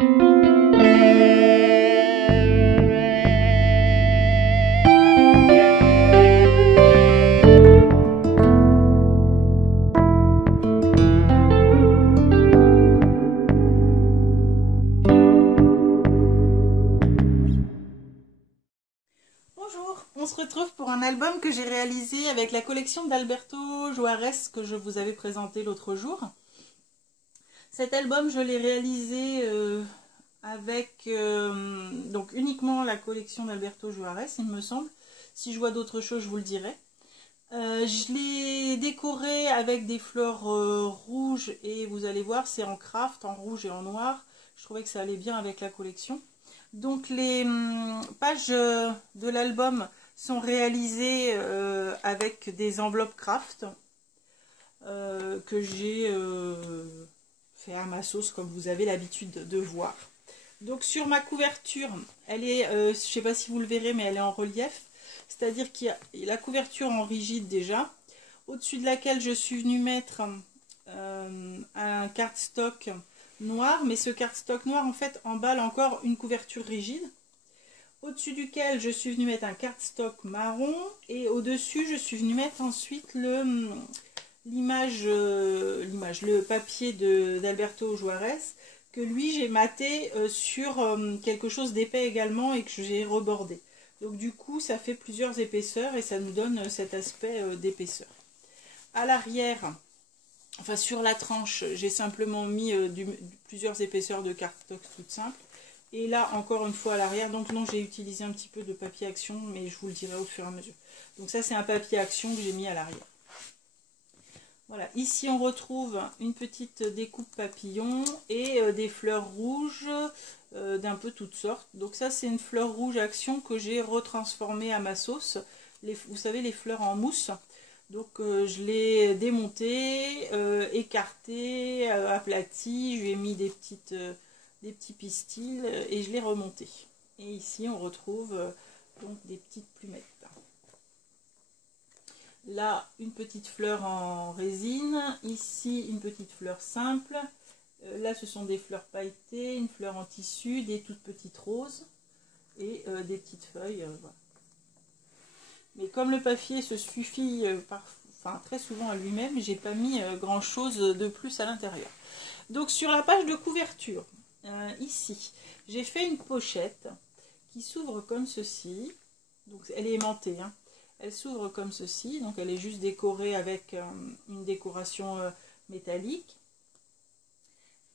On se retrouve pour un album que j'ai réalisé avec la collection d'Alberto Juarez que je vous avais présenté l'autre jour. Cet album, je l'ai réalisé avec donc uniquement la collection d'Alberto Juarez, il me semble. Si je vois d'autres choses, je vous le dirai. Je l'ai décoré avec des fleurs rouges et vous allez voir, c'est en craft, en rouge et en noir. Je trouvais que ça allait bien avec la collection. Donc les pages de l'album sont réalisées avec des enveloppes craft que j'ai fait à ma sauce comme vous avez l'habitude de voir. Donc sur ma couverture, elle est, je ne sais pas si vous le verrez, mais elle est en relief. C'est-à-dire qu'il y a la couverture en rigide déjà, au-dessus de laquelle je suis venue mettre un cardstock noir, mais ce cardstock noir en fait emballe encore une couverture rigide, au-dessus duquel je suis venue mettre un cardstock marron, et au-dessus je suis venue mettre ensuite l'image, le papier d'Alberto Juarez, que lui j'ai maté sur quelque chose d'épais également et que j'ai rebordé. Donc du coup ça fait plusieurs épaisseurs et ça nous donne cet aspect d'épaisseur. À l'arrière, enfin sur la tranche, j'ai simplement mis plusieurs épaisseurs de cardstock toute simple. Et là encore une fois à l'arrière, donc non, j'ai utilisé un petit peu de papier action, mais je vous le dirai au fur et à mesure. Donc ça c'est un papier action que j'ai mis à l'arrière. Voilà, ici on retrouve une petite découpe papillon et des fleurs rouges d'un peu toutes sortes. Donc ça c'est une fleur rouge action que j'ai retransformée à ma sauce. Vous savez, les fleurs en mousse. Donc je l'ai démontée, écartée, aplatie, je lui ai mis des petits pistils et je l'ai remonté. Et ici on retrouve donc des petites plumettes. Là, une petite fleur en résine. Ici, une petite fleur simple. Là, ce sont des fleurs pailletées, une fleur en tissu, des toutes petites roses et des petites feuilles. Voilà. Mais comme le papier se suffit très souvent à lui-même, j'ai pas mis grand chose de plus à l'intérieur. Donc, sur la page de couverture, ici, j'ai fait une pochette qui s'ouvre comme ceci. Donc, elle est aimantée, hein. Elle s'ouvre comme ceci, donc elle est juste décorée avec une décoration métallique.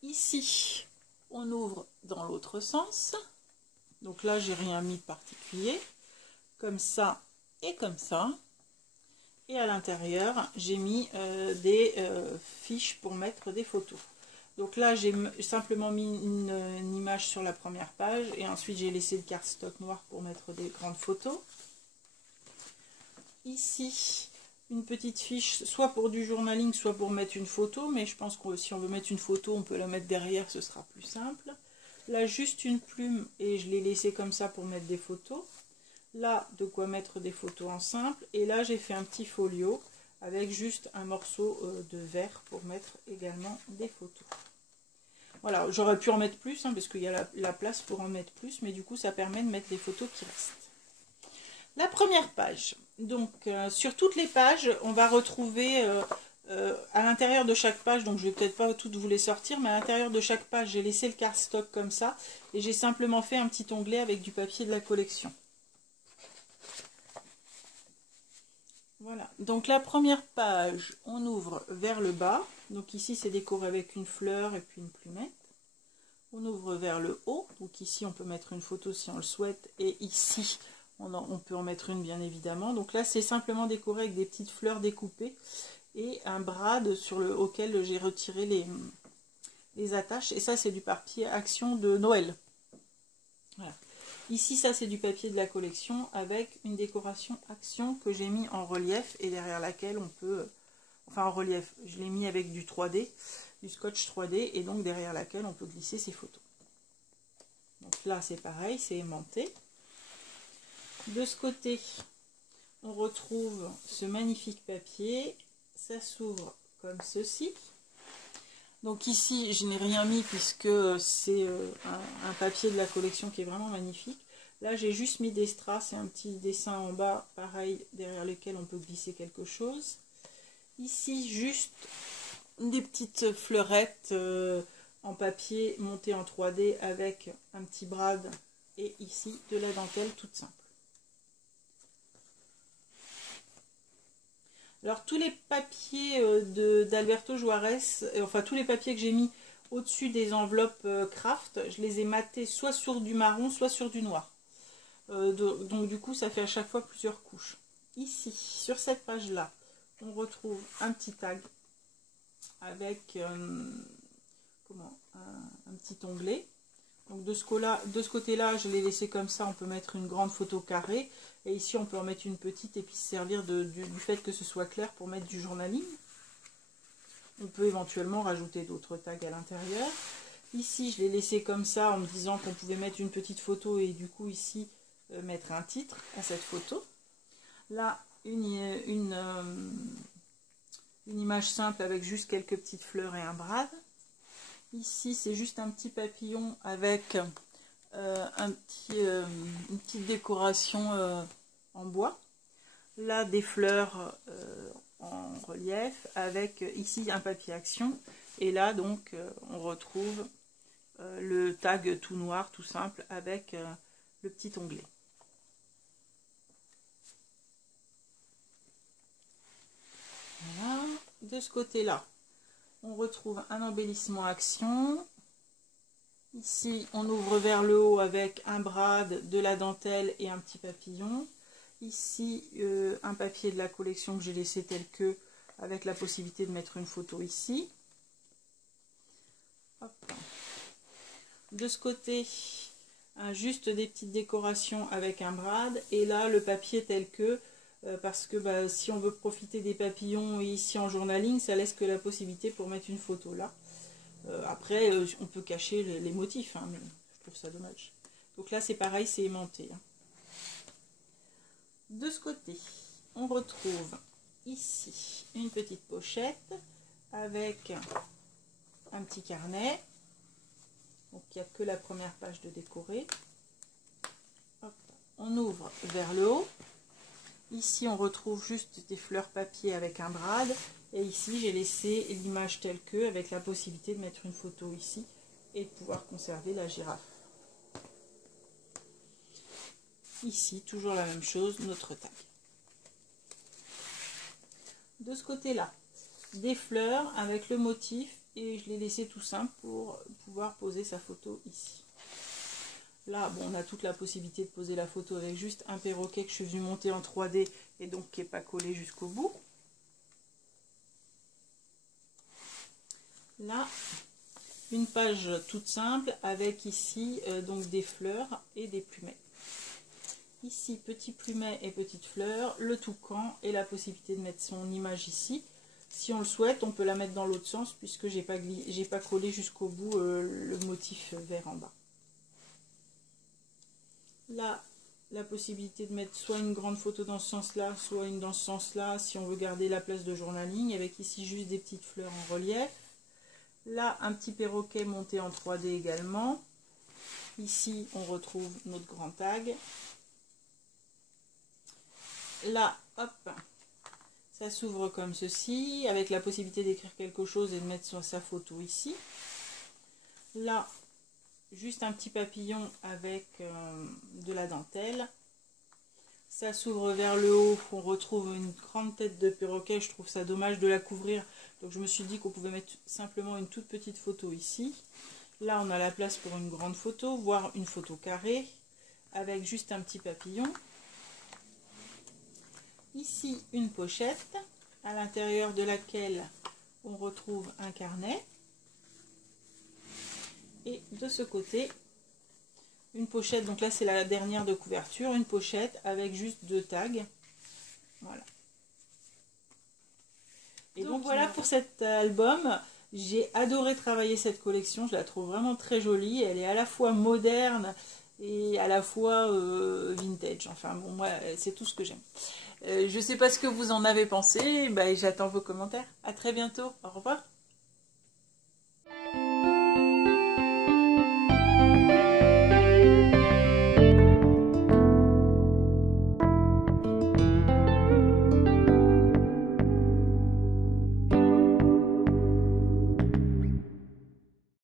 Ici, on ouvre dans l'autre sens. Donc là, j'ai rien mis de particulier. Comme ça et comme ça. Et à l'intérieur, j'ai mis des fiches pour mettre des photos. Donc là, j'ai simplement mis une image sur la première page. Et ensuite, j'ai laissé le cardstock noir pour mettre des grandes photos. Ici, une petite fiche, soit pour du journaling, soit pour mettre une photo, mais je pense que si on veut mettre une photo, on peut la mettre derrière, ce sera plus simple. Là, juste une plume, et je l'ai laissé comme ça pour mettre des photos. Là, de quoi mettre des photos en simple. Et là, j'ai fait un petit folio avec juste un morceau de verre pour mettre également des photos. Voilà, j'aurais pu en mettre plus, hein, parce qu'il y a la place pour en mettre plus, mais du coup, ça permet de mettre les photos qui restent. La première page, donc sur toutes les pages, on va retrouver à l'intérieur de chaque page, donc je ne vais peut-être pas toutes vous les sortir, mais à l'intérieur de chaque page, j'ai laissé le cardstock comme ça, et j'ai simplement fait un petit onglet avec du papier de la collection. Voilà, donc la première page, on ouvre vers le bas, donc ici c'est décoré avec une fleur et puis une plumette. On ouvre vers le haut, donc ici on peut mettre une photo si on le souhaite, et ici on peut en mettre une bien évidemment. Donc là c'est simplement décoré avec des petites fleurs découpées et un brad auquel j'ai retiré les attaches. Et ça c'est du papier action de Noël. Voilà. Ici ça c'est du papier de la collection avec une décoration action que j'ai mis en relief et derrière laquelle on peut, enfin en relief, je l'ai mis avec du 3D, du scotch 3D, et donc derrière laquelle on peut glisser ses photos. Donc là c'est pareil, c'est aimanté. De ce côté, on retrouve ce magnifique papier. Ça s'ouvre comme ceci. Donc ici, je n'ai rien mis puisque c'est un papier de la collection qui est vraiment magnifique. Là, j'ai juste mis des strass et un petit dessin en bas, pareil, derrière lequel on peut glisser quelque chose. Ici, juste des petites fleurettes en papier montées en 3D avec un petit brad et ici de la dentelle toute simple. Alors tous les papiers d'Alberto Juarez, enfin tous les papiers que j'ai mis au-dessus des enveloppes craft, je les ai matés soit sur du marron, soit sur du noir. Donc du coup ça fait à chaque fois plusieurs couches. Ici, sur cette page-là, on retrouve un petit tag avec un petit onglet. Donc de ce côté-là, je l'ai laissé comme ça, on peut mettre une grande photo carrée. Et ici, on peut en mettre une petite et puis se servir du fait que ce soit clair pour mettre du journaling. On peut éventuellement rajouter d'autres tags à l'intérieur. Ici, je l'ai laissé comme ça en me disant qu'on pouvait mettre une petite photo et du coup ici, mettre un titre à cette photo. Là, une image simple avec juste quelques petites fleurs et un brad. Ici, c'est juste un petit papillon avec une petite décoration en bois. Là, des fleurs en relief avec ici un papier action. Et là, donc, on retrouve le tag tout noir, tout simple, avec le petit onglet. Voilà. De ce côté-là, on retrouve un embellissement action. Ici, on ouvre vers le haut avec un brad, de la dentelle et un petit papillon. Ici, un papier de la collection que j'ai laissé tel que, avec la possibilité de mettre une photo ici. Hop. De ce côté, juste des petites décorations avec un brad. Et là, le papier tel que, parce que si on veut profiter des papillons ici en journaling, ça laisse que la possibilité pour mettre une photo là. Après, on peut cacher les motifs, hein, mais je trouve ça dommage. Donc là, c'est pareil, c'est aimanté. Hein. De ce côté, on retrouve ici une petite pochette avec un petit carnet. Donc, il n'y a que la première page de décorer. Hop. On ouvre vers le haut. Ici, on retrouve juste des fleurs papier avec un brad. Et ici, j'ai laissé l'image telle que, avec la possibilité de mettre une photo ici et de pouvoir conserver la girafe. Ici, toujours la même chose, notre tag. De ce côté-là, des fleurs avec le motif et je l'ai laissé tout simple pour pouvoir poser sa photo ici. Là, bon, on a toute la possibilité de poser la photo avec juste un perroquet que je suis venue monter en 3D et donc qui n'est pas collé jusqu'au bout. Là, une page toute simple avec ici donc des fleurs et des plumets. Ici, petit plumet et petite fleur, le toucan et la possibilité de mettre son image ici. Si on le souhaite, on peut la mettre dans l'autre sens puisque j'ai pas collé jusqu'au bout le motif vert en bas. Là, la possibilité de mettre soit une grande photo dans ce sens-là, soit une dans ce sens-là, si on veut garder la place de journaling, avec ici juste des petites fleurs en relief. Là, un petit perroquet monté en 3D également. Ici, on retrouve notre grand tag. Là, hop, ça s'ouvre comme ceci, avec la possibilité d'écrire quelque chose et de mettre sa photo ici. Là, juste un petit papillon avec de la dentelle. Ça s'ouvre vers le haut, on retrouve une grande tête de perroquet, je trouve ça dommage de la couvrir. Donc je me suis dit qu'on pouvait mettre simplement une toute petite photo ici. Là, on a la place pour une grande photo, voire une photo carrée, avec juste un petit papillon. Ici, une pochette, à l'intérieur de laquelle on retrouve un carnet. Et de ce côté, une pochette, donc là c'est la dernière de couverture, une pochette avec juste 2 tags. Voilà. Et donc voilà pour cet album. J'ai adoré travailler cette collection, je la trouve vraiment très jolie. Elle est à la fois moderne et à la fois vintage. Enfin bon, moi c'est tout ce que j'aime. Je ne sais pas ce que vous en avez pensé, j'attends vos commentaires. À très bientôt, au revoir.